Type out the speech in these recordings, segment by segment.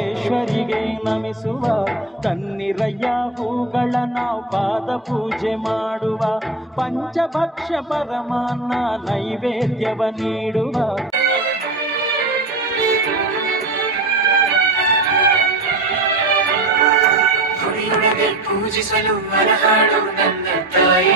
ಈಶ್ವರಿಗೆ ನಮಿಸುವ ಕನ್ನಿರಯ್ಯ ಹೂಗಳ ನಾವು ಪಾದ ಪೂಜೆ ಮಾಡುವ ಪಂಚಭಕ್ಷ ಪರಮಾನ್ನ ನೈವೇದ್ಯವ ನೀಡುವ. ಪೂಜಿಸಲು ಮನಹಾಡು ನನ್ನ ತಾಯಿ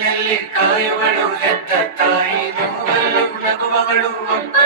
ನಲ್ಲಿ ಕಾಯುವಳು ಹೆತ್ತ ತಾಯಿ ನೋವಲು ನಗುವಗಳು ಒಬ್ಬ